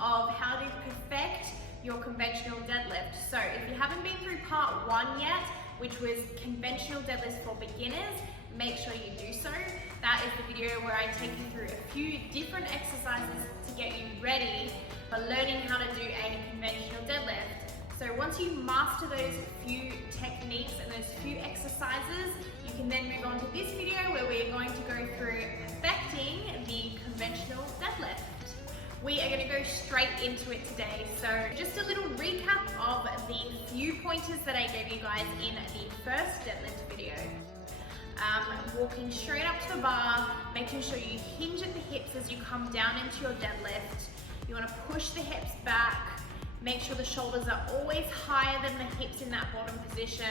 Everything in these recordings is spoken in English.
of how to perfect your conventional deadlift. So if you haven't been through part 1 yet, which was conventional deadlifts for beginners, make sure you do so. That is the video where I take you through a few different exercises to get you ready for learning how to do a conventional deadlift. So once you master those few techniques and those few exercises, you can then move on to this video where we're going to go through perfecting the conventional deadlift. We are going to go straight into it today. So just a little recap of the few pointers that I gave you guys in the first deadlift video. Walking straight up to the bar, making sure you hinge at the hips as you come down into your deadlift. You want to push the hips back, make sure the shoulders are always higher than the hips in that bottom position,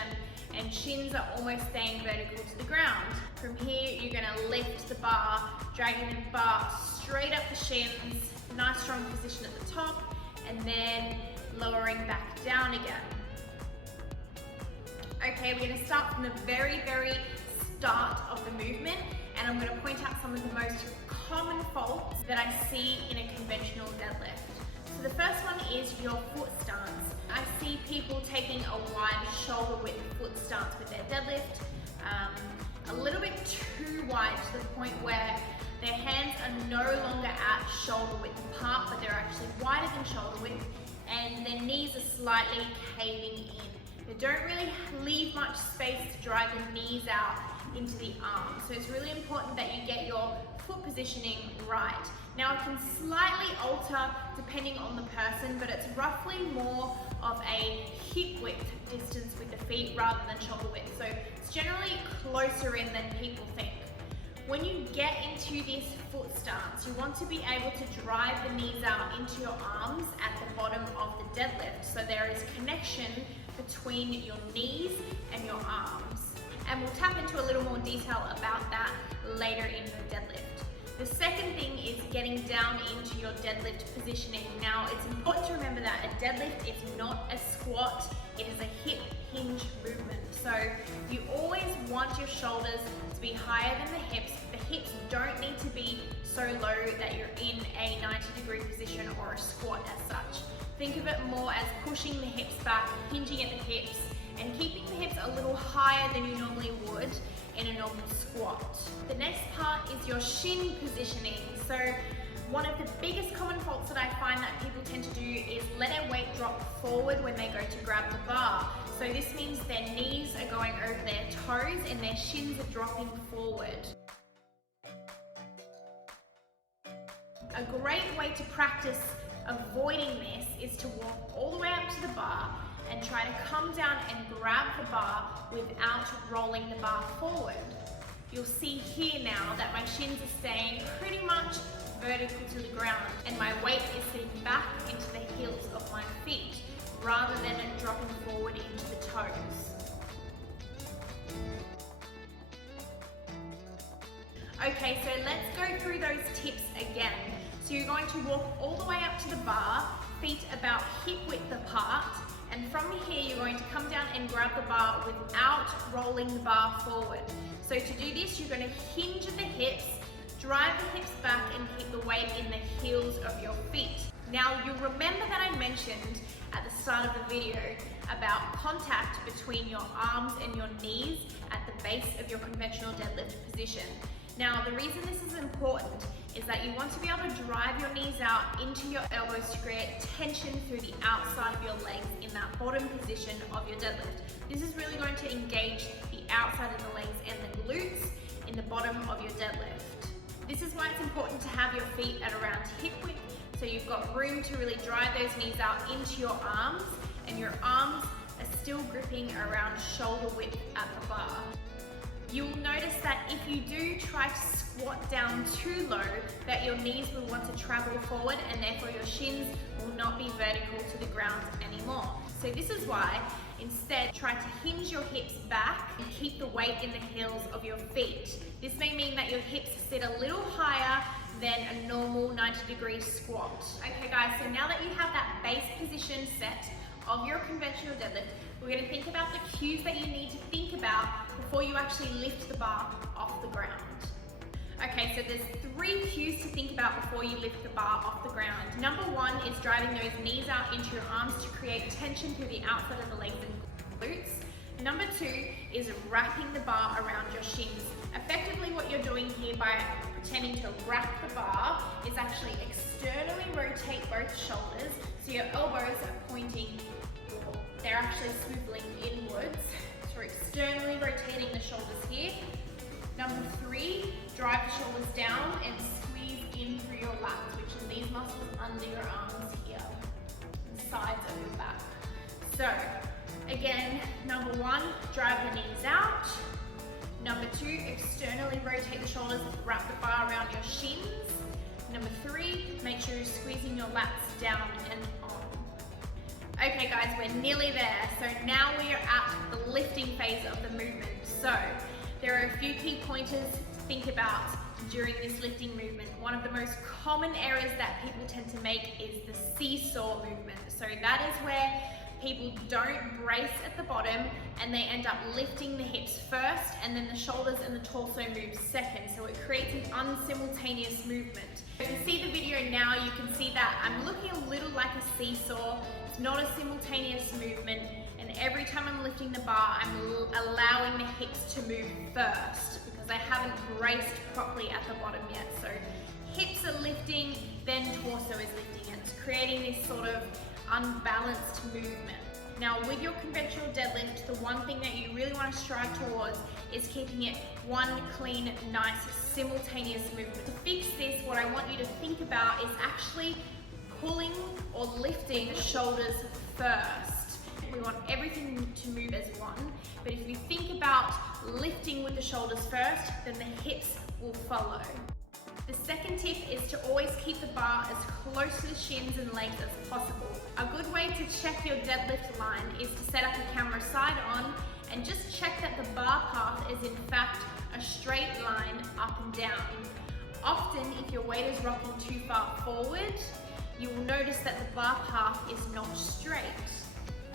and shins are almost staying vertical to the ground. From here, you're going to lift the bar, dragging the bar straight up the shins, nice strong position at the top, and then lowering back down again. Okay, we're going to start from the very start of the movement, and I'm going to point out some of the most common faults that I see in a conventional deadlift. So the first one is your foot stance. I see people taking a wide shoulder width foot stance with their deadlift, a little bit too wide to the point where their hands are no longer at shoulder width apart, but they're actually wider than shoulder width, and their knees are slightly caving in. They don't really leave much space to drive the knees out into the arms. So it's really important that you get your foot positioning right. Now it can slightly alter depending on the person, but it's roughly more of a hip width distance with the feet rather than shoulder width. So it's generally closer in than people think. When you get into this foot stance, you want to be able to drive the knees out into your arms at the bottom of the deadlift. So there is connection between your knees and your arms. And we'll tap into a little more detail about that later in the deadlift. The second thing is getting down into your deadlift positioning. Now, it's important to remember that a deadlift is not a squat, it is a hip hinge movement. So you always want your shoulders to be higher than the hips. The hips don't need to be so low that you're in a 90-degree position or a squat as such. Think of it more as pushing the hips back, hinging at the hips, and keeping the hips a little higher than you normally would in a normal squat. The next part is your shin positioning. So one of the biggest common faults that I find that people tend to do is let their weight drop forward when they go to grab the bar. So this means their knees are going over their toes and their shins are dropping forward. A great way to practice avoiding this is to walk all the way up to the bar and try to come down and grab the bar without rolling the bar forward. You'll see here now that my shins are staying pretty much vertical to the ground and my weight is sitting back into the heels of my feet rather than it dropping forward into the toes. Okay, so let's go through those tips again. So you're going to walk all the way up to the bar, feet about hip width apart, and from here you're going to come down and grab the bar without rolling the bar forward. So to do this, you're going to hinge at the hips, drive the hips back, and keep the weight in the heels of your feet. Now you remember that I mentioned at the start of the video about contact between your arms and your knees at the base of your conventional deadlift position. Now the reason this is important is that you want to be able to drive your knees out into your elbows to create tension through the outside of your legs in that bottom position of your deadlift. This is really going to engage the outside of the legs and the glutes in the bottom of your deadlift. This is why it's important to have your feet at around hip width, so you've got room to really drive those knees out into your arms, and your arms are still gripping around shoulder width at the bar. You'll notice that if you do try to squat down too low, that your knees will want to travel forward and therefore your shins will not be vertical to the ground anymore. So this is why instead try to hinge your hips back and keep the weight in the heels of your feet. This may mean that your hips sit a little higher than a normal 90-degree squat. Okay guys, so now that you have that base position set of your conventional deadlift, we're going to think about the cues that you need to think about before you actually lift the bar off the ground. Okay, so there's 3 cues to think about before you lift the bar off the ground. Number 1 is driving those knees out into your arms to create tension through the outside of the legs and glutes. Number 2 is wrapping the bar around your shins. Effectively what you're doing here by pretending to wrap the bar is actually externally rotate both shoulders so your elbows are pointing, they're actually swiveling inwards. So we're externally rotating the shoulders here. Number 3, drive the shoulders down and squeeze in through your lats, which are these muscles under your arms here, and sides of your back. So again, number 1, drive the knees out. Number 2, externally rotate the shoulders, wrap the bar around your shins. Number 3, make sure you're squeezing your lats down and on. Okay guys, we're nearly there. So now we are at the lifting phase of the movement. So there are a few key pointers to think about during this lifting movement. One of the most common errors that people tend to make is the seesaw movement. So that is where people don't brace at the bottom and they end up lifting the hips first and then the shoulders and the torso move second. So it creates an unsimultaneous movement. If you see the video now, you can see that I'm looking a little like a seesaw. It's not a simultaneous movement, and every time I'm lifting the bar, I'm allowing the hips to move first because I haven't braced properly at the bottom yet. So hips are lifting, then torso is lifting, and it's creating this sort of unbalanced movement. Now with your conventional deadlift, the one thing that you really want to strive towards is keeping it one clean, nice, simultaneous movement. To fix this, what I want you to think about is actually pulling or lifting the shoulders first. We want everything to move as one, but if you think about lifting with the shoulders first, then the hips will follow. The second tip is to always keep the bar as close to the shins and legs as possible. A good way to check your deadlift line is to set up your camera side on and just check that the bar path is in fact a straight line up and down. Often, if your weight is rocking too far forward, you will notice that the bar path is not straight.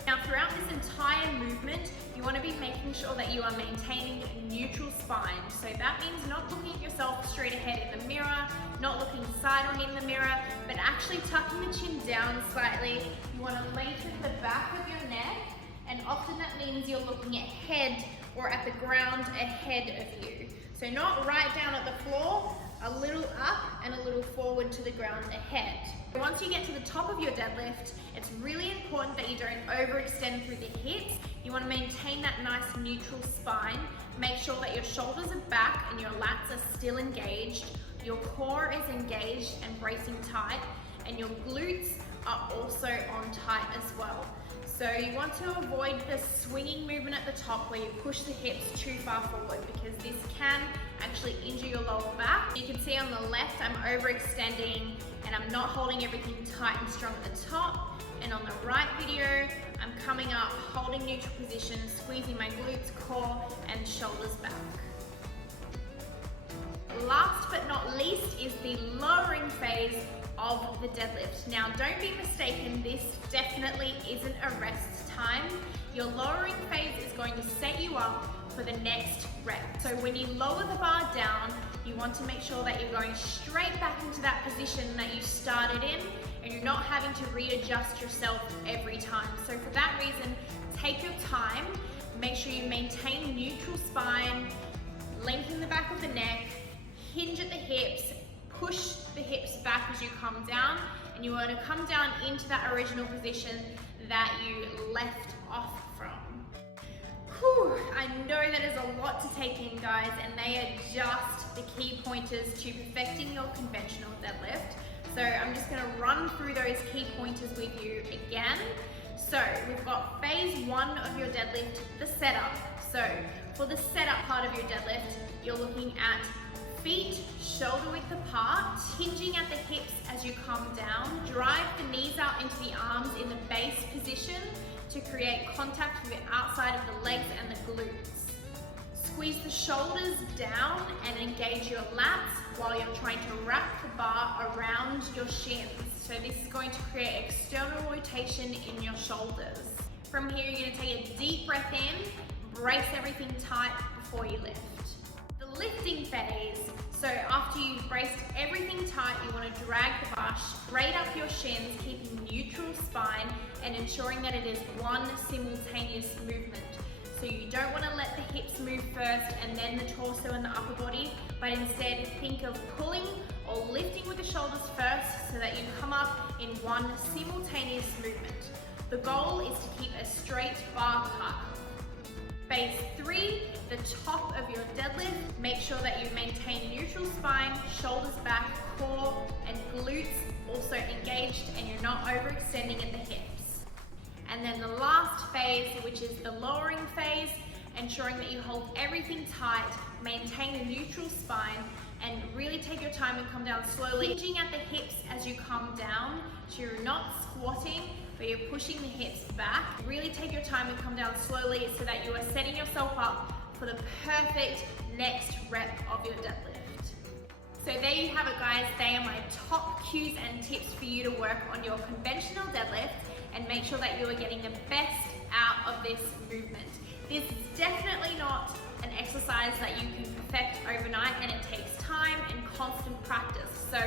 Now throughout this entire movement, you want to be making sure that you are maintaining a neutral spine. So that means not looking at yourself straight ahead in the mirror, not looking side on in the mirror, but actually tucking the chin down slightly. You want to lengthen the back of your neck, and often that means you're looking ahead or at the ground ahead of you. So not right down at the floor, a little up and a little forward to the ground ahead. Once you get to the top of your deadlift, it's really important that you don't overextend through the hips. You want to maintain that nice neutral spine. Make sure that your shoulders are back and your lats are still engaged. Your core is engaged and bracing tight, and your glutes are also on tight as well. So you want to avoid the swinging movement at the top where you push the hips too far forward, because this can actually injure your lower back. You can see on the left I'm overextending and I'm not holding everything tight and strong at the top. And on the right video, I'm coming up, holding neutral position, squeezing my glutes, core, and shoulders back. Last but not least is the lowering phase of the deadlift. Now don't be mistaken, this definitely isn't a rest time. Your lowering phase is going to set you up for the next rep. So when you lower the bar down, you want to make sure that you're going straight back into that position that you started in, and you're not having to readjust yourself every time. So for that reason, take your time, make sure you maintain neutral spine, lengthen the back of the neck, hinge at the hips, push the hips back as you come down, and you want to come down into that original position that you left off from. Whew, I know that is a lot to take in, guys, and they are just the key pointers to perfecting your conventional deadlift. So I'm just going to run through those key pointers with you again. So we've got phase 1 of your deadlift, the setup. So for the setup part of your deadlift, you're looking at feet shoulder width apart, hinging at the hips as you come down. Drive the knees out into the arms in the base position to create contact with the outside of the legs and the glutes. Squeeze the shoulders down and engage your lats while you're trying to wrap the bar around your shins. So this is going to create external rotation in your shoulders. From here, you're going to take a deep breath in, brace everything tight before you lift. The lifting phase So after you've braced everything tight, you want to drag the bar straight up your shins, keeping neutral spine and ensuring that it is one simultaneous movement. So you don't want to let the hips move first and then the torso and the upper body, but instead think of pulling or lifting with the shoulders first so that you come up in one simultaneous movement. The goal is to keep a straight bar cut. Phase 3, the top of your deadlift. Make sure that you maintain neutral spine, shoulders back, core and glutes also engaged and you're not overextending at the hips. And then the last phase, which is the lowering phase, ensuring that you hold everything tight, maintain a neutral spine and really take your time and come down slowly, hinging at the hips as you come down, so you're not squatting, but you're pushing the hips back. Really take your time and come down slowly so that you are setting yourself up for the perfect next rep of your deadlift. So there you have it, guys. They are my top cues and tips for you to work on your conventional deadlift and make sure that you are getting the best out of this movement. This is definitely not an exercise that you can perfect overnight, and it takes time and constant practice. So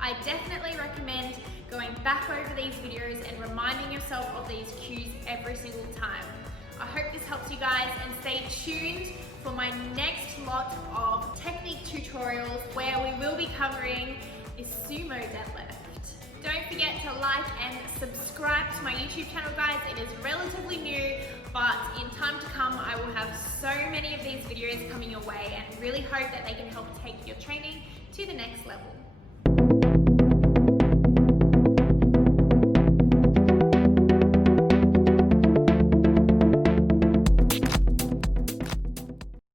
I definitely recommend going back over these videos and reminding yourself of these cues every single time. I hope this helps you guys, and stay tuned for my next lot of technique tutorials where we will be covering the sumo deadlift. Don't forget to like and subscribe to my YouTube channel, guys. It is relatively new, but in time to come, I will have so many of these videos coming your way and really hope that they can help take your training to the next level.